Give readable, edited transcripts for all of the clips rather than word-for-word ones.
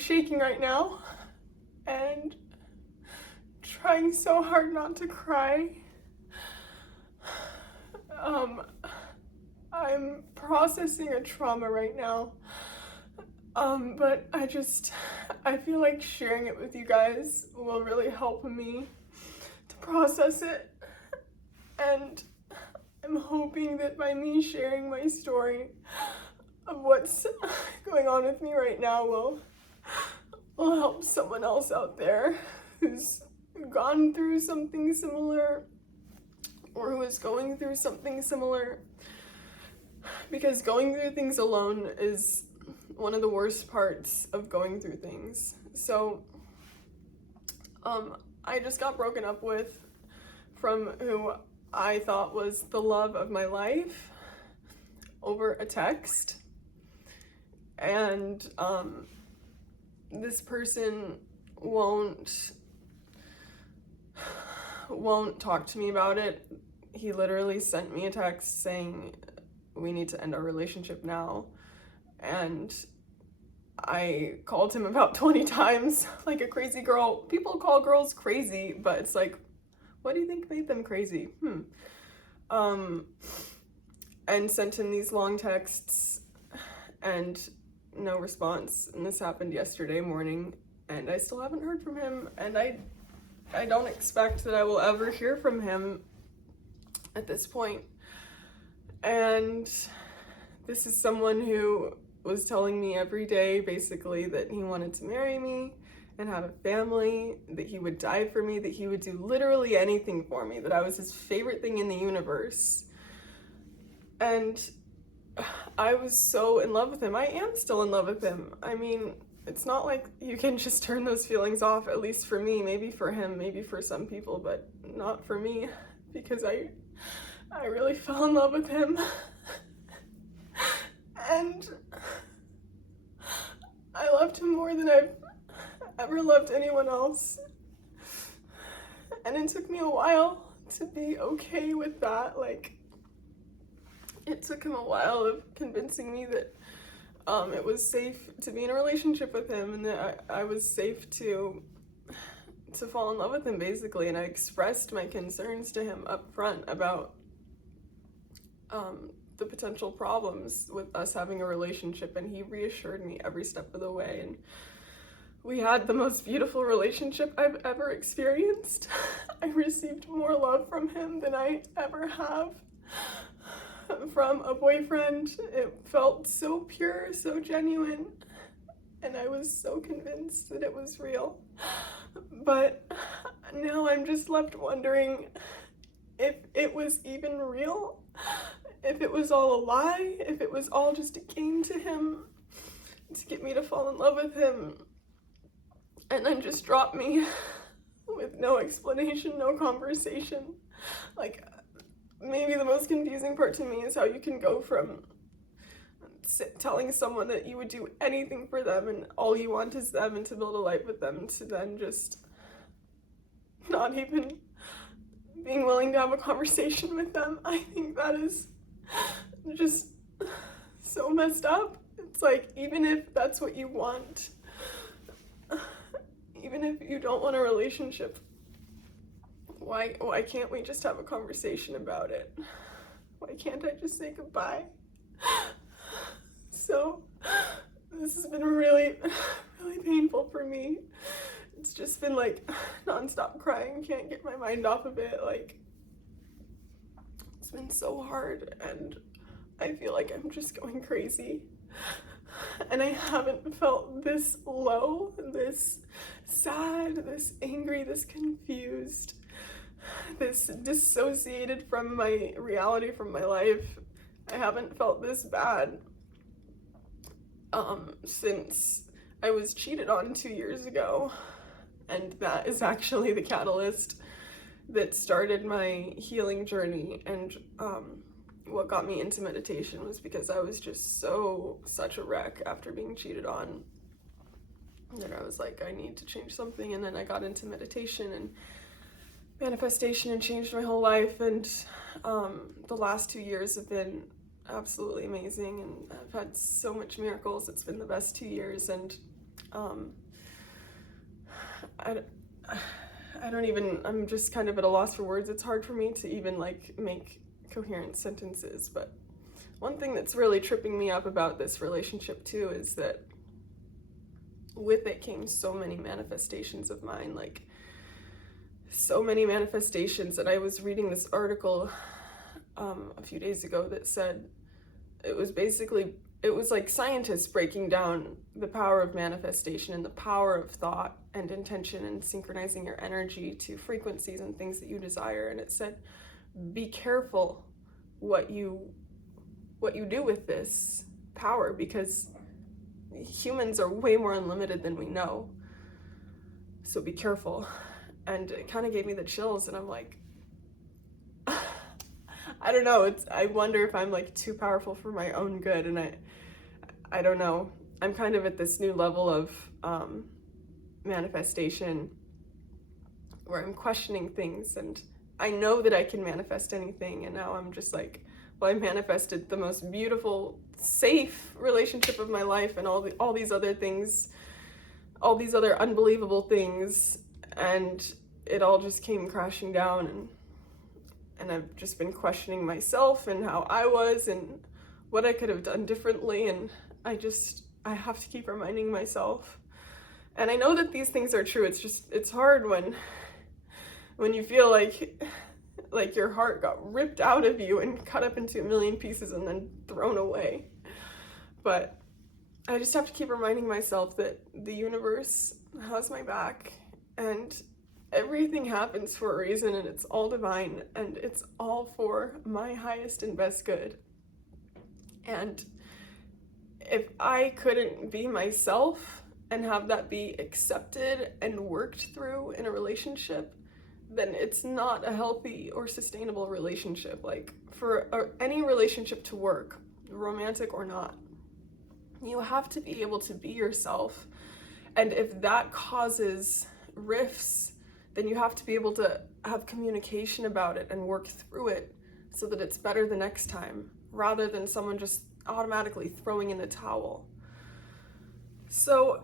shaking right now and trying so hard not to cry. I'm processing a trauma right now, but I feel like sharing it with you guys will really help me to process it, and I'm hoping that by me sharing my story of what's going on with me right now will help someone else out there who's gone through something similar or who is going through something similar, because going through things alone is one of the worst parts of going through things. So I just got broken up with from who I thought was the love of my life over a text, and this person won't talk to me about it. He literally sent me a text saying we need to end our relationship now, and I called him about 20 times like a crazy girl. People call girls crazy, but it's like, what do you think made them crazy? And sent him these long texts and no response. And this happened yesterday morning, and I still haven't heard from him, and I don't expect that I will ever hear from him at this point. And this is someone who was telling me every day basically that he wanted to marry me and have a family, that he would die for me, that he would do literally anything for me, that I was his favorite thing in the universe. And I was so in love with him. I am still in love with him. I mean, it's not like you can just turn those feelings off, at least for me. Maybe for him, maybe for some people, but not for me, because I really fell in love with him. And I loved him more than I've ever loved anyone else. And it took me a while to be okay with that. Like, it took him a while of convincing me that it was safe to be in a relationship with him, and that I was safe to fall in love with him, basically. And I expressed my concerns to him up front about the potential problems with us having a relationship, and he reassured me every step of the way, and we had the most beautiful relationship I've ever experienced. I received more love from him than I ever have from a boyfriend. It felt so pure, so genuine, and I was so convinced that it was real. But now I'm just left wondering if it was even real, if it was all a lie, if it was all just a game to him to get me to fall in love with him and then just drop me with no explanation, no conversation. Like, maybe the most confusing part to me is how you can go from telling someone that you would do anything for them and all you want is them and to build a life with them, to then just not even being willing to have a conversation with them. I think that is just so messed up. It's like, even if that's what you want, even if you don't want a relationship, why can't we just have a conversation about it? Why can't I just say goodbye? So this has been really, really painful for me. It's just been like nonstop crying, can't get my mind off of it. Like, it's been so hard, and I feel like I'm just going crazy. And I haven't felt this low, this sad, this angry, this confused, this dissociated from my reality, from my life. I haven't felt this bad since I was cheated on 2 years ago. And that is actually the catalyst that started my healing journey. And what got me into meditation was because I was just such a wreck after being cheated on, that I was like, I need to change something. And then I got into meditation and manifestation and changed my whole life. And the last 2 years have been absolutely amazing, and I've had so much miracles. It's been the best 2 years, and Um, I, I'm just kind of at a loss for words. It's hard for me to even like make coherent sentences, but one thing that's really tripping me up about this relationship too is that with it came so many manifestations of mine, like so many manifestations. And I was reading this article a few days ago that said it was like scientists breaking down the power of manifestation and the power of thought and intention and synchronizing your energy to frequencies and things that you desire. And it said, be careful what you do with this power, because humans are way more unlimited than we know. So be careful. And it kind of gave me the chills, and I'm like, I don't know. I wonder if I'm like too powerful for my own good, and I don't know. I'm kind of at this new level of manifestation where I'm questioning things, and I know that I can manifest anything, and now I'm just like, well, I manifested the most beautiful, safe relationship of my life, and all these other things, all these other unbelievable things, and it all just came crashing down, and I've just been questioning myself and how I was and what I could have done differently, and I have to keep reminding myself. And I know that these things are true. It's hard when you feel like your heart got ripped out of you and cut up into a million pieces and then thrown away. But I just have to keep reminding myself that the universe has my back, and everything happens for a reason, and it's all divine, and it's all for my highest and best good. And if I couldn't be myself and have that be accepted and worked through in a relationship, then it's not a healthy or sustainable relationship. Like, for any relationship to work, romantic or not, you have to be able to be yourself. And if that causes rifts, then you have to be able to have communication about it and work through it so that it's better the next time, rather than someone just automatically throwing in the towel. So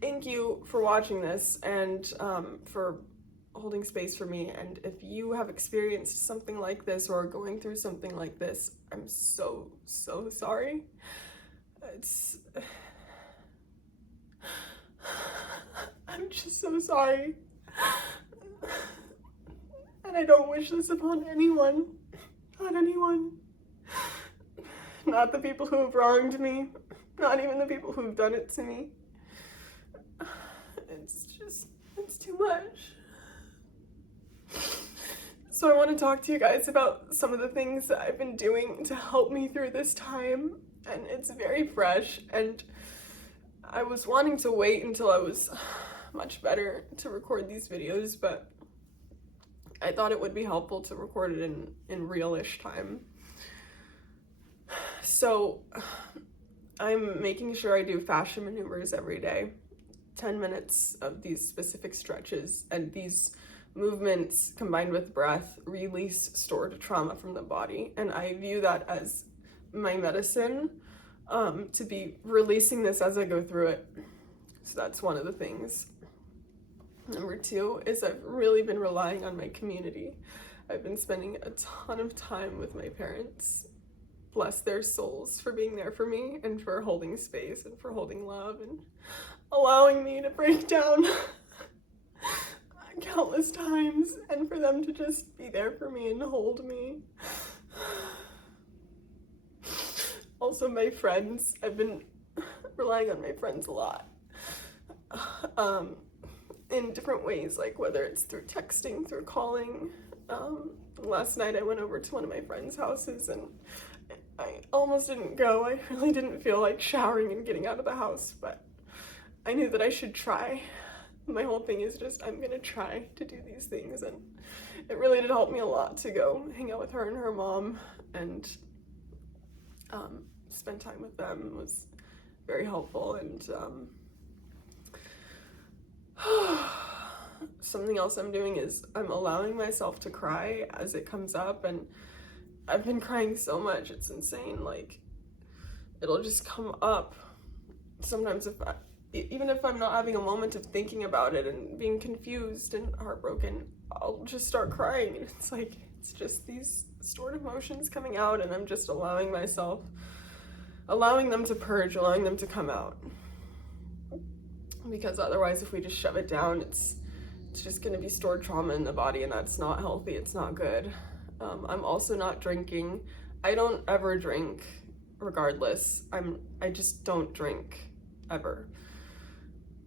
thank you for watching this, and for holding space for me. And if you have experienced something like this or are going through something like this, I'm so sorry. I'm just so sorry. And I don't wish this upon anyone. Not anyone. Not the people who have wronged me. Not even the people who've done it to me. It's too much. So I want to talk to you guys about some of the things that I've been doing to help me through this time. And it's very fresh, and I was wanting to wait until I was much better to record these videos, but I thought it would be helpful to record it in real-ish time. So I'm making sure I do fascia maneuvers every day, 10 minutes of these specific stretches, and these movements combined with breath release stored trauma from the body, and I view that as my medicine, to be releasing this as I go through it. So that's one of the things. Number two is I've really been relying on my community. I've been spending a ton of time with my parents. Bless their souls for being there for me and for holding space and for holding love and allowing me to break down countless times, and for them to just be there for me and hold me. Also, my friends. I've been relying on my friends a lot. In different ways, like whether it's through texting, through calling. Last night I went over to one of my friends' houses, and I almost didn't go. I really didn't feel like showering and getting out of the house, but I knew that I should try. My whole thing is just, I'm gonna try to do these things, and it really did help me a lot to go hang out with her and her mom, and spend time with them. It was very helpful. And something else I'm doing is I'm allowing myself to cry as it comes up, and I've been crying so much, it's insane. Like, it'll just come up. Sometimes even if I'm not having a moment of thinking about it and being confused and heartbroken, I'll just start crying. And it's like, it's just these stored emotions coming out, and I'm just allowing them to purge, allowing them to come out. Because otherwise, if we just shove it down, it's just going to be stored trauma in the body, and that's not healthy. It's not good. I'm also not drinking. I don't ever drink regardless. I just don't drink ever.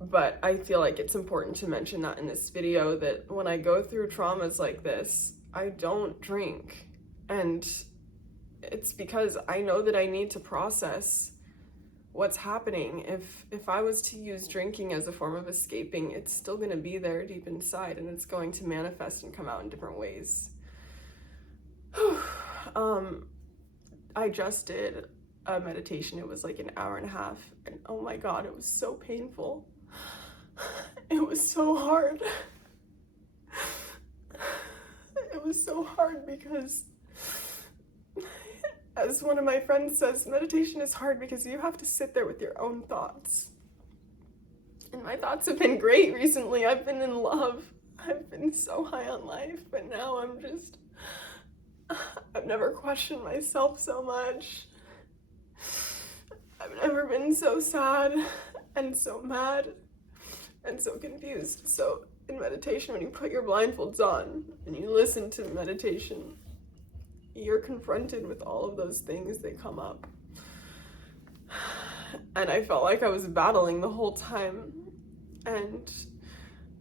But I feel like it's important to mention that in this video, that when I go through traumas like this, I don't drink. And it's because I know that I need to process what's happening. If I was to use drinking as a form of escaping, it's still going to be there deep inside, and it's going to manifest and come out in different ways. I just did a meditation. It was like an hour and a half, and oh my God, it was so painful. It was so hard. It was so hard because, as one of my friends says, meditation is hard because you have to sit there with your own thoughts. And my thoughts have been great recently. I've been in love. I've been so high on life, but now I've never questioned myself so much. I've never been so sad and so mad and so confused. So in meditation, when you put your blindfolds on and you listen to meditation, you're confronted with all of those things that come up. And I felt like I was battling the whole time. And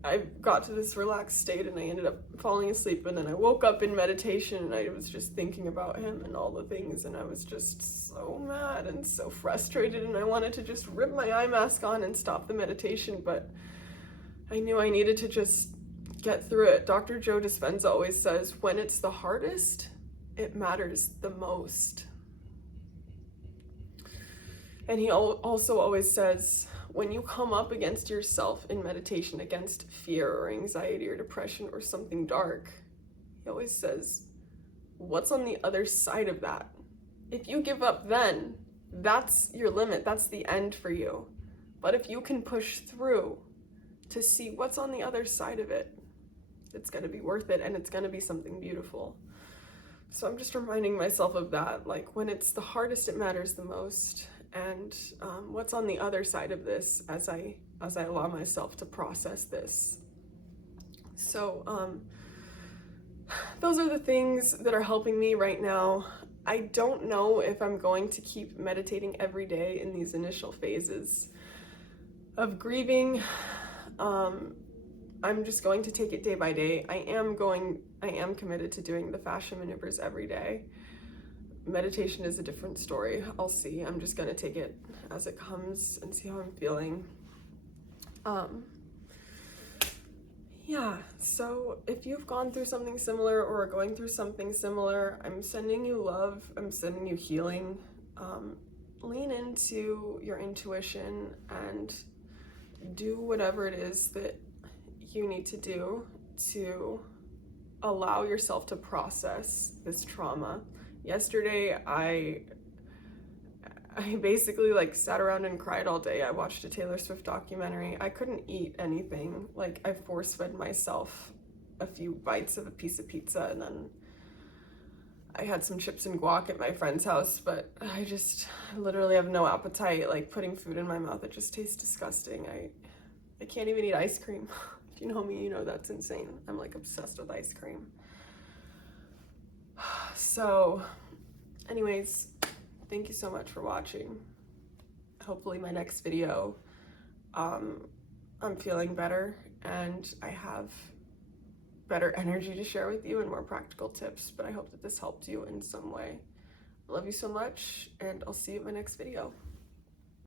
I got to this relaxed state, and I ended up falling asleep, and then I woke up in meditation, and I was just thinking about him and all the things, and I was just so mad and so frustrated, and I wanted to just rip my eye mask on and stop the meditation, but I knew I needed to just get through it. Dr. Joe Dispenza always says, when it's the hardest, it matters the most. And he also always says, when you come up against yourself in meditation, against fear or anxiety or depression or something dark, he always says, what's on the other side of that? If you give up then, that's your limit, that's the end for you. But if you can push through to see what's on the other side of it, it's gonna be worth it, and it's gonna be something beautiful. So I'm just reminding myself of that, like when it's the hardest, it matters the most. And what's on the other side of this as I allow myself to process this. So those are the things that are helping me right now. I don't know if I'm going to keep meditating every day in these initial phases of grieving. I'm just going to take it day by day. I am committed to doing the fascia maneuvers every day. Meditation is a different story. I'll see. I'm just gonna take it as it comes and see how I'm feeling. Yeah, so if you've gone through something similar or are going through something similar, I'm sending you love, I'm sending you healing. Lean into your intuition and do whatever it is that you need to do to allow yourself to process this trauma. Yesterday, I basically sat around and cried all day. I watched a Taylor Swift documentary. I couldn't eat anything. I force-fed myself a few bites of a piece of pizza, and then I had some chips and guac at my friend's house, but I literally have no appetite. Putting food in my mouth, it just tastes disgusting. I can't even eat ice cream. If you know me, you know that's insane. I'm obsessed with ice cream. So anyways, thank you so much for watching. Hopefully my next video, I'm feeling better and I have better energy to share with you and more practical tips, but I hope that this helped you in some way. I love you so much, and I'll see you in my next video.